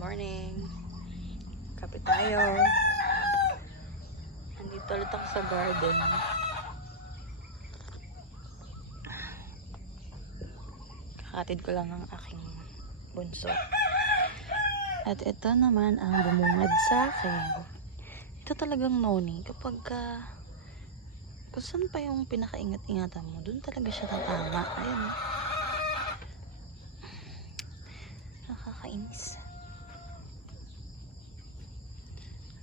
morning. Kape tayo. Nandito ulit ako sa garden. Kakatid ko lang ang aking bunso. At ito naman ang bumungad sa akin. Ito talagang noni. Kapag kung saan pa yung pinakaingat-ingatan mo, dun talaga siya tatama. Ayun. Nakakainis.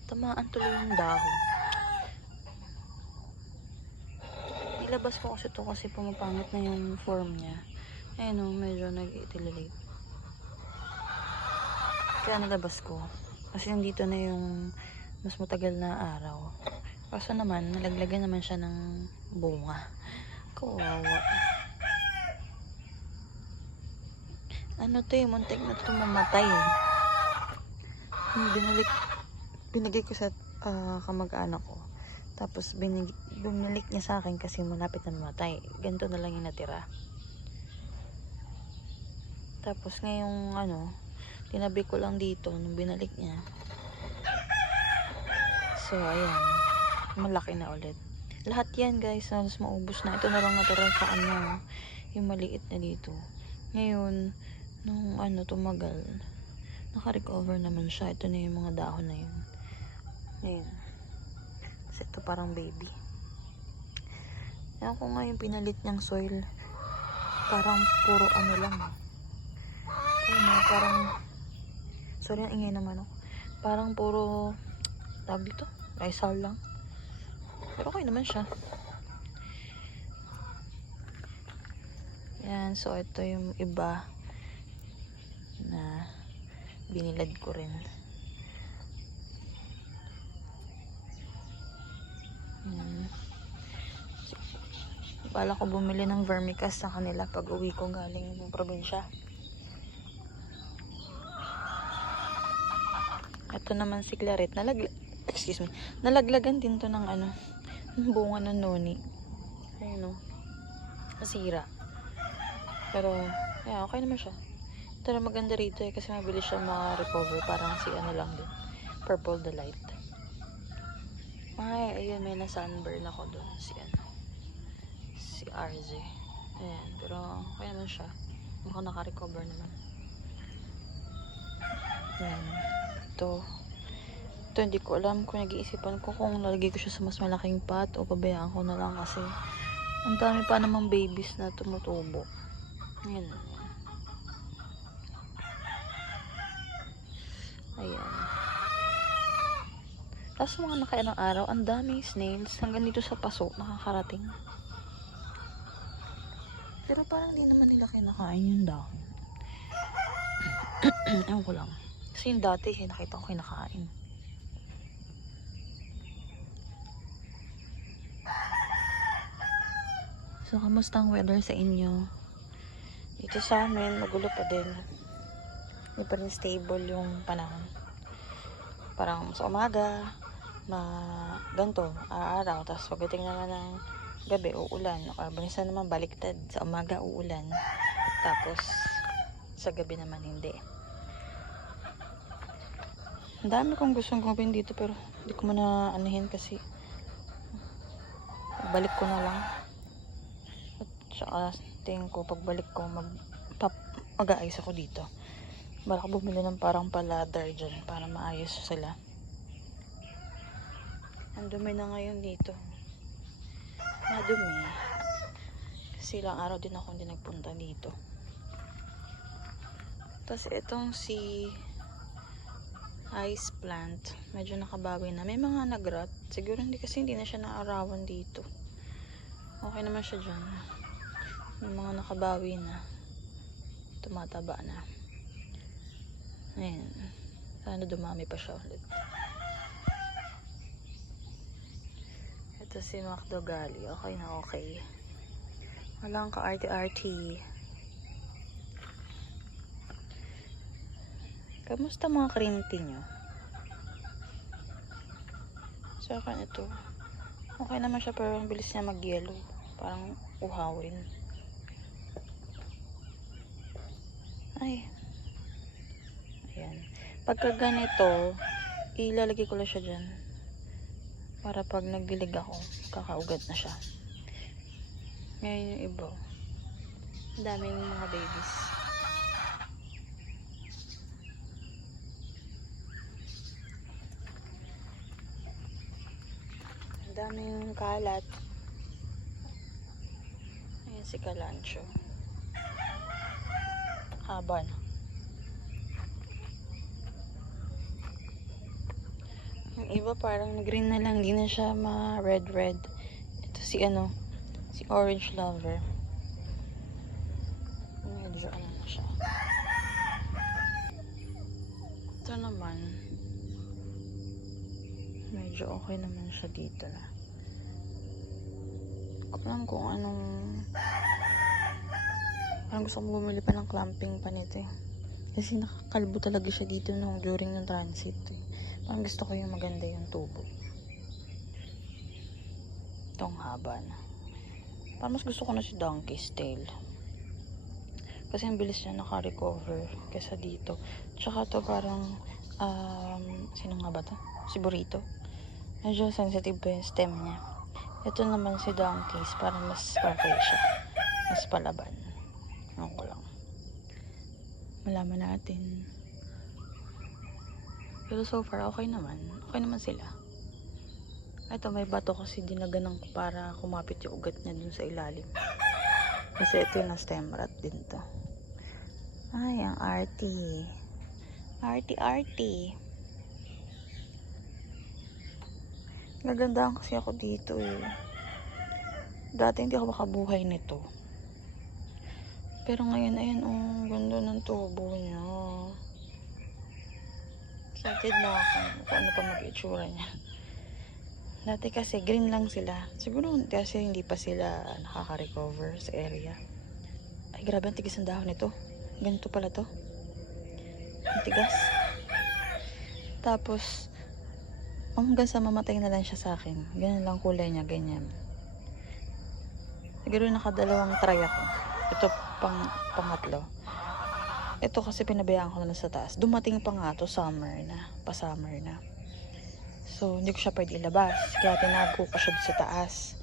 Tamaan tuloy yung dahon. Nilabas ko kasi ito kasi pumapangit na yung form niya. Ayun o, medyo nag-itililate. Kaya nalabas ko. Kasi nandito na yung mas matagal na araw. Kaso naman, nalaglagan naman siya ng bunga. Kawawa. Ano to eh, muntik na ito mamatay. Binigay ko sa kamag-anak ko. Tapos bumalik niya sa akin kasi malapit na mamatay. Ganito na lang yung natira. Tapos ngayong tinabi ko lang dito nung binalik niya. So ayan, malaki na ulit. Lahat yan guys, halos maubos na. Ito na lang natira sa yung maliit na dito. Ngayon, nung tumagal, naka-recover naman siya. Ito na yung mga dahon na yun. Ngayon. Kasi ito parang baby. Ayan ko nga yung pinalit niyang soil. Parang puro lang. Ayun parang, sorry ang ingay naman ako. Parang puro, tawag dito, Rizal lang. Pero okay naman siya. Yan, so ito yung iba na binilad ko rin. Bala ko bumili ng vermicast sa kanila pag uwi ko galing ng probinsya. Ito naman si Claret. Nalaglagan din to ng bunga ng noni. Ayun o. Nasira. Pero, yeah, okay naman siya. Ito na maganda rito kasi mabilis siya ma-recover. Parang si lang din. Purple Delight. Ay, ayun, may na-sunburn ako doon. Si RZ. Ayan, pero okay naman siya. Mukhang naka-recover naman. Ayan. Ito hindi ko alam kung nag-iisipan ko kung lalagay ko siya sa mas malaking pot o pabayaan ko na lang kasi ang dami pa namang babies na tumutubo. Ayan. Ayan. Tapos mga nakailang araw, ang daming snails hanggang dito sa paso nakakarating. Pero parang hindi naman nila kinakain yung dahon. Ewan ko lang. Kasi yung dati, nakita ko kinakain. So, kamusta ang weather sa inyo? Dito sa amin, magulo pa din. Hindi pa rin stable yung panahon. Parang sa umaga, ganito, araw. Tapos pagdating naman ng gabi, uulan. Minsan naman baliktad. Sa umaga, uulan. Tapos, sa gabi naman hindi. Ang dami kong gustong gawin dito pero hindi ko muna anihin kasi balik ko na lang. At saka tingin ko pagbalik ko mag-aayos ako dito. Baka bumili ng parang paladar dyan para maayos sila. Ang dumi na ngayon dito. Madumi. Kasi ilang araw din ako hindi nagpunta dito. Tapos itong si ice plant, medyo nakabawi na. May mga nagrot. Siguro hindi na siya naarawan dito. Okay naman siya dyan. May mga nakabawi na. Tumataba na. Ayan. Sana dumami pa siya ulit. Ito si Macdogali. Okay na okay. Walang ka-arty-arty. Kamusta mga green tea nyo? So, akin ito. Okay naman siya pero ang bilis niya mag-yellow. Parang uhawin. Ay. Ayan. Pagka ganito, ilalagay ko lang siya dyan. Para pag nagdilig ako, kakaugat na siya. Ngayon yung iba. Ang daming mga babies. Ang daming kalat. Ayan si Kalancho. Haba na. Yung iba parang green na lang, di na siya ma-red. Ito si si Orange Lover. Medyo na siya. Ito naman, medyo okay naman siya dito na. Hindi ko alam kung parang gusto kong bumili pa ng clamping pa nito eh. Kasi nakakalbo talaga siya dito during ng transit eh. Parang gusto ko yung maganda yung tubo. Itong haba na. Parang mas gusto ko na si Donkey's Tail. Kasi ang bilis niya naka-recover kaysa dito. Tsaka to parang, sino nga ba to? Si Burrito. Medyo sensitive pa yung stem niya. Ito naman si Donkey's, parang mas okay siya. Mas palaban. Ano ko lang. Malaman natin. Pero so far, okay naman. Okay naman sila. Ito, may bato kasi dinaganang ko para kumapit yung ugat niya dun sa ilalim. Kasi ito yung stem rat din to. Ay, ang arty. Arty. Nagandaan kasi ako dito eh. Dati hindi ako makabuhay nito. Pero ngayon, ayan ganda ng tubo niya. Excited na ako kung ano pa mag-itsura niya. Dati kasi green lang sila. Siguro kasi hindi pa sila nakaka-recover sa area. Ay grabe, ang tigas ng dahon nito. Ganito pala to. Ang tigas. Tapos hanggang sa mamatay na lang siya sa akin. Ganyan lang kulay niya, ganyan. Siguro nakadalawang try ako. Ito pangatlo. Ito kasi pinabayaan ko na lang sa taas. Dumating pa nga to pa-summer na. So, hindi ko siya pwede ilabas. Kaya tinago ko siya sa taas.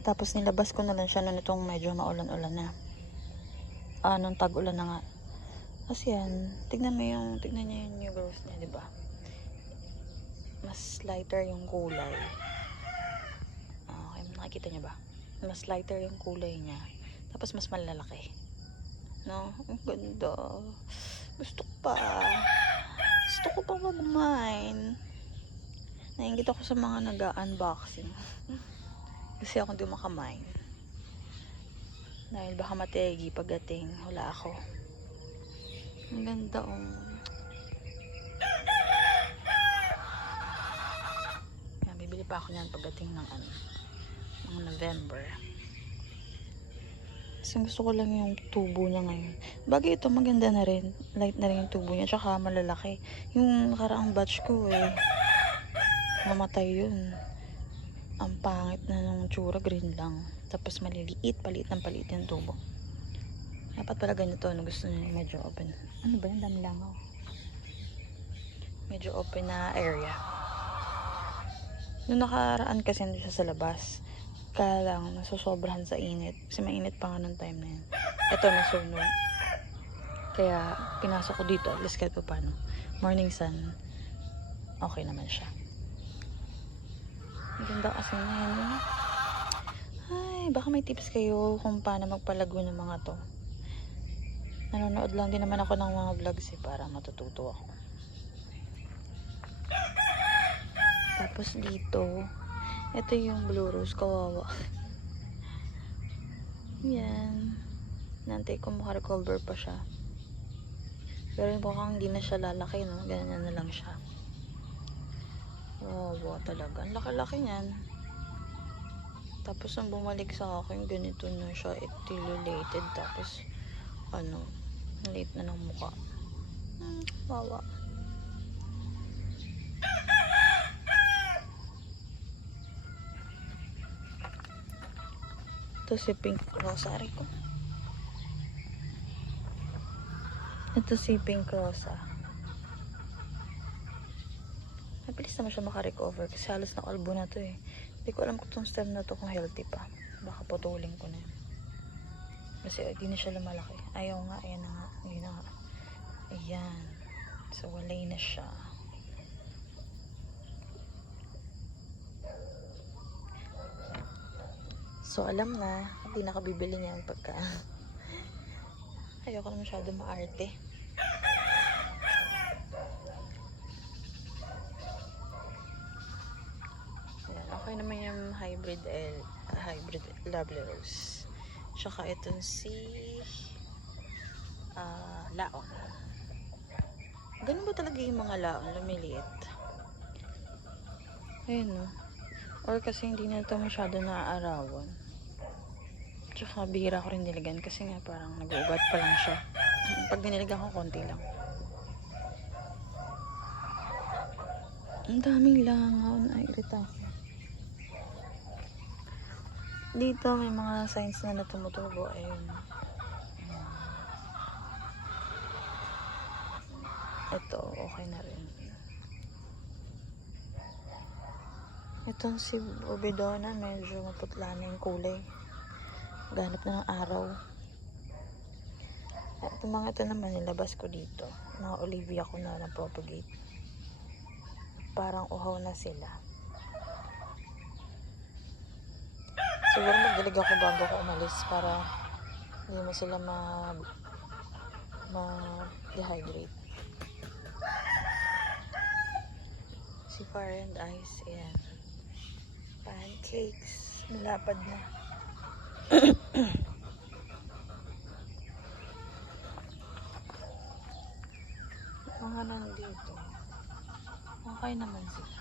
Tapos nilabas ko na lang siya nung itong medyo maulan-ulan na. Nung tag-ulan na nga. Kasi yan, tignan niyo yung new growth niya, diba? Mas lighter yung kulay. Okay, nakikita niyo ba? Mas lighter yung kulay niya. Tapos mas malalaki. No? Ang ganda. Gusto ko pa mag-mine. Nainggit ako sa mga nag-unboxing. Kasi ako hindi makamine. Dahil baka mategi pagdating. Wala ako. Ang ganda Yan, bibili pa ako niyan pagdating ng November. Kasi gusto ko lang yung tubo niya ngayon. Bagay ito, maganda na rin. Light na rin yung tubo niya. Tsaka malalaki. Yung nakaraang batch ko mamatay yun. Ang pangit na ng tsura, green lang. Tapos maliliit, paliit yung tubo. Dapat pala ganito. Gusto niya medyo open. Ano ba yan? Dami langaw. Medyo open na area. Nung nakaraan kasi hindi siya sa labas. Kaya lang, nasusobrahan sa init. Kasi mainit pa nga nung time na yun. Ito, nasunog. Kaya, pinasok ko dito. At least kahit pa paano. Morning sun. Okay naman siya. Ang ganda kasi na Ay, baka may tips kayo kung paano magpalago ng mga to. Nanonood lang din naman ako ng mga vlogs para matututo ako. Tapos dito, ito yung blue rose, kawawa. Yan. Nantay ko makarecover pa siya. Pero mukhang hindi na siya lalaki, no? Ganyan na lang siya. Kawawa talaga. Ang laki-laki niyan. Tapos nang bumalik sa akin, ganito na siya. Ethylated. Tapos, late na ng mukha. Kawawa. Ito si Pink Rosa. Aray ko. Ito si Pink Rosa. mabilis naman siya makarecover kasi halos na kalbo na to eh. Hindi ko alam kung itong stem na to kung healthy pa. Baka putulin ko na yun. Kasi hindi na siya lumalaki. Ayaw nga, ayan na nga. Ayan na nga. Ayan. So, walay na siya. So, alam na, hindi nakabibili niya ang pagka. Ayoko na masyado maarte. Ayan, okay naman yung hybrid lovely rose. Tsaka itong si laon. Ganun ba talaga yung mga laon? Lumiliit. Ayun no. Or kasi hindi na ito masyado naaarawan. Tsaka bihira ko rin niligan kasi nga parang nag-uugat pa lang siya. Pag diniligan ko, konti lang. Ang daming langaw, nairita ako. Dito may mga signs na natumutubo. Ayun. Ito, okay na rin. Itong si Bobedona, medyo maputla na yung kulay. Ganap na ng araw. At yung mga ito naman, nilabas ko dito. Mga olivia ko na na-propagate. Parang uhaw na sila. Siguro magdilig ako bago ko umalis para hindi mo sila ma-dehydrate. Si Fire and Ice, ayan. Pancakes. Malapad na. Mga nandito. Okay naman sila.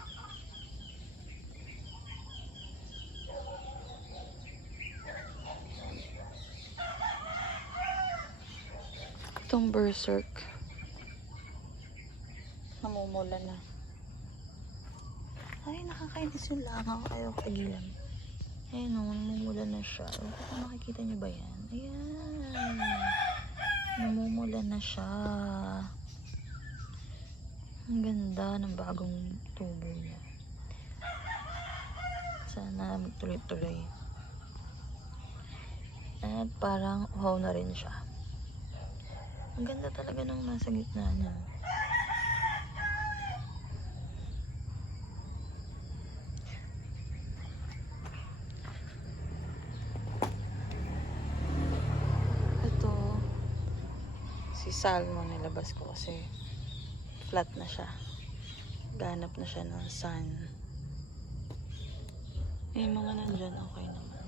Itong berserk. Namumula na. Ay, nakakainis yung langaw. Ayaw tigilan. Ayun o, namumula na siya. Kung makikita niyo ba yan? Ayan. Namumula na siya. Ang ganda ng bagong tubo niya. Sana tuloy-tuloy. At parang uhaw na rin siya. Ang ganda talaga ng nasa gitna niya. Si Salmon nilabas ko kasi flat na siya, ganap na siya ng sun. Mga nandyan okay naman.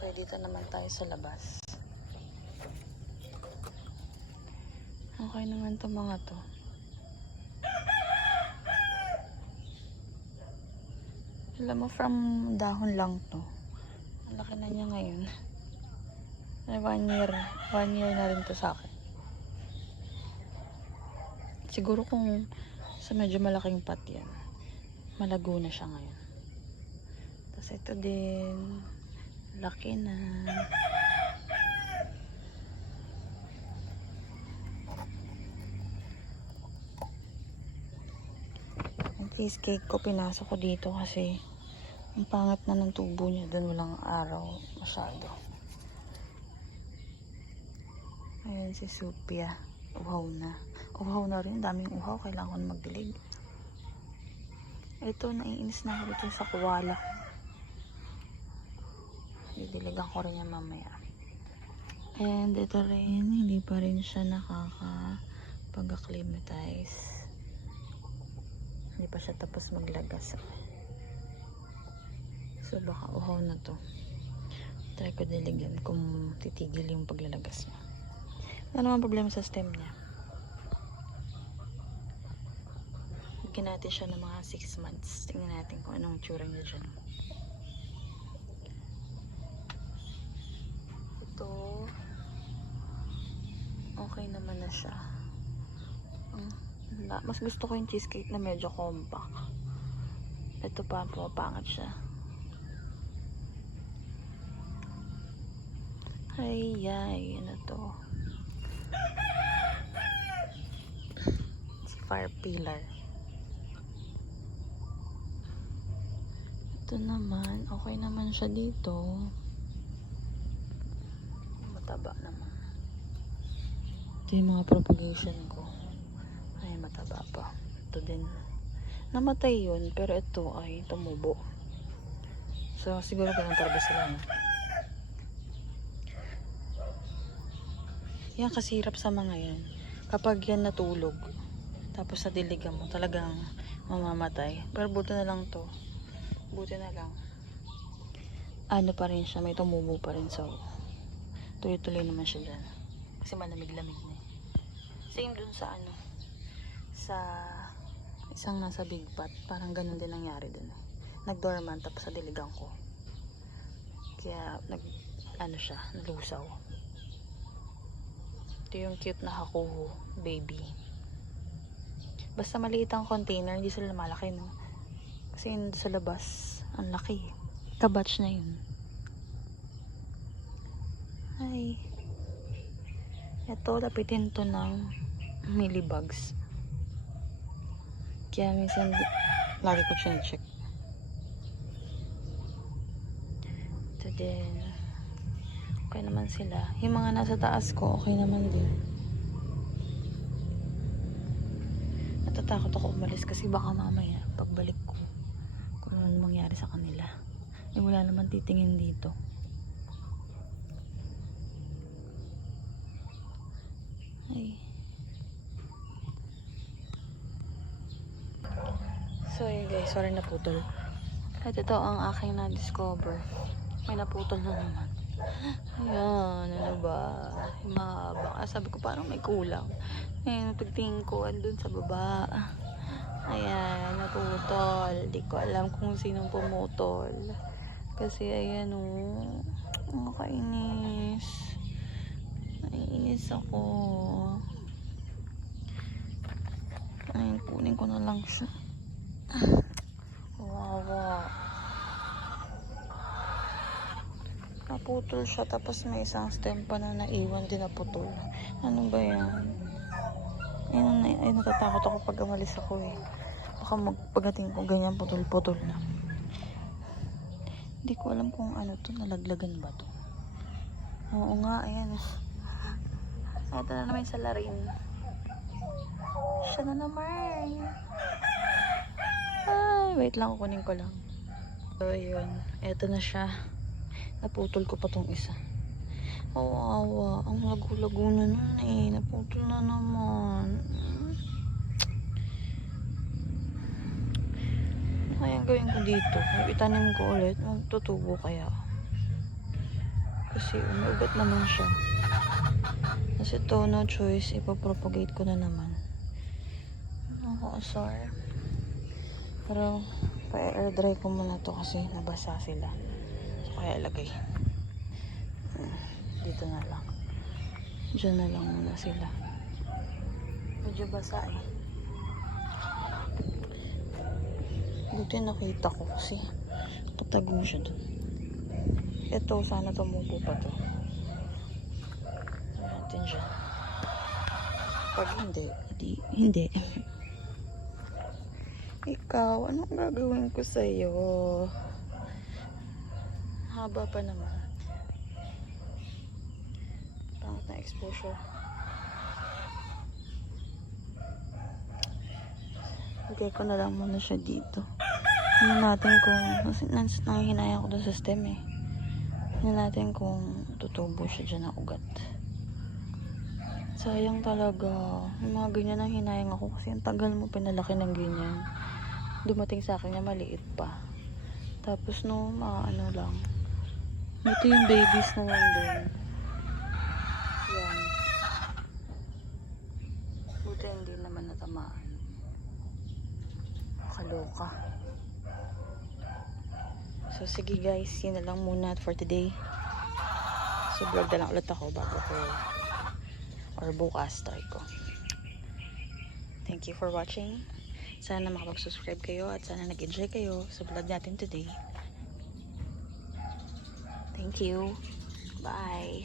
Okay, dito naman tayo sa labas. Okay naman to mga to. Alam mo, from dahon lang to. Ang laki na niya ngayon. 1 year na rin to sa akin. Siguro kung sa medyo malaking pot yan, malago na siya ngayon. Tapos ito din, laki na. Ang cheesecake ko, pinasok ko dito kasi ang pangat na ng tubo niya, doon walang araw masyado. Ayan si Sophia, uhaw na rin, daming uhaw, kailangan ko na magdilig. Ito, naiinis na ako dito sa kuwala. Didiligan ko rin yan mamaya. And ito rin, hindi pa rin siya nakakapag-acclimatize. Hindi pa siya tapos maglagas. So baka uhaw na to. Try ko diligyan kung titigil yung paglalagas niya. Wala naman problema sa stem niya. Bigyan natin siya ng mga 6 months. Tingnan natin kung anong tsura niya dyan. Ito, okay naman na siya. Mas gusto ko yung cheesecake na medyo compact. Ito pa, pumapangat siya. Ay, ano to? fire pillar. Ito naman, okay naman siya dito. Mataba naman. Ito yung mga propagation ko. Ay, mataba pa. Ito din. Namatay yun, pero ito ay tumubo. So, siguro pinantarba sila na. Yan kasi hirap sa mga yan. Kapag yan natulog, tapos sa diligan mo, talagang mamamatay. Pero buti na lang to. Buti na lang. Ano pa rin siya, may tumubo pa rin. So, tuloy-tuloy naman siya dyan. Kasi malamig-lamig na. Same dun sa ano, sa isang nasa big pot. Parang ganun din nangyari dun. Nag-dormant tapos sa diligan ko. Kaya, ano siya, nalusaw. Ito yung cute na hakuho, baby. Basta maliit ang container, hindi sila malaki, no? Kasi yun sa labas, ang laki. Kabatch na yun. Ay. Ito, lapitin to ng millibugs. Kaya minsan, lagi ko siya check. Ito din. Okay naman sila. Yung mga nasa taas ko, okay naman din. Natatakot ako umalis kasi baka mamaya, pagbalik ko, kung ano mangyari sa kanila. Eh, wala naman titingin dito. Ay. So, yun guys. Sorry, naputol. At ito ang aking na-discover. May naputol na naman. Ayan, ano ba? Mahaba. Sabi ko parang may kulang. Ayan, pagtingin ko, andun sa baba. Ayan, naputol. Di ko alam kung sinong pumutol. Kasi ayan o. Nakainis. Naiinis ako. Ayan, kunin ko na lang siya. Wawa. Naputol siya, tapos may isang stem pa na naiwan din na putol. Ano ba yan? Ay, natatakot ako pag umalis ako eh. Baka pagdating ko ganyan, putol-putol na. Hindi ko alam kung ano to, nalaglagan ba to? Oo nga, ayan. Ito na naman yung salarin. Siya na naman. Ay, wait lang, kunin ko lang. So, yun. Ito na siya. Naputol ko pa tong isa. Oh, awa. Ang lago-lago na nun eh. Naputol na naman. Ano kaya gawin ko dito? Itanim ko ulit. Magtutubo kaya. Kasi umuugat naman siya. Kasi ito, no choice. Ipapropagate ko na naman. Nakakaasar. Pero, pa-air dry ko muna to kasi nabasa sila. Kaya ilagay dito na lang, dyan na lang muna sila. Medyo basa eh. Buti nakita ko kasi tatago siya dun. Ito sana tumubo pa to. Natin dyan. Pag hindi ikaw, anong gagawin ko sa'yo? Haba pa naman. Pangit na exposure. Lagay ko na lang muna siya dito. Tingnan natin kung nangihinayang ko dun sa stem eh. Tingnan natin kung tutubo siya dyan na ugat. Sayang talaga. Yung mga ganyan ang hinayang ako kasi ang tagal mo pinalaki ng ganyan. Dumating sa akin na maliit pa. Tapos no, ano lang. Ito yung babies na nandun. Yan. Buti hindi naman natamaan. Kaloka. So sige guys, yun na lang muna for today. So vlog na lang ulit ako bago ko or bukas try ko. Thank you for watching. Sana makapag-subscribe kayo at sana nag-enjoy kayo sa vlog natin today. Thank you. Bye.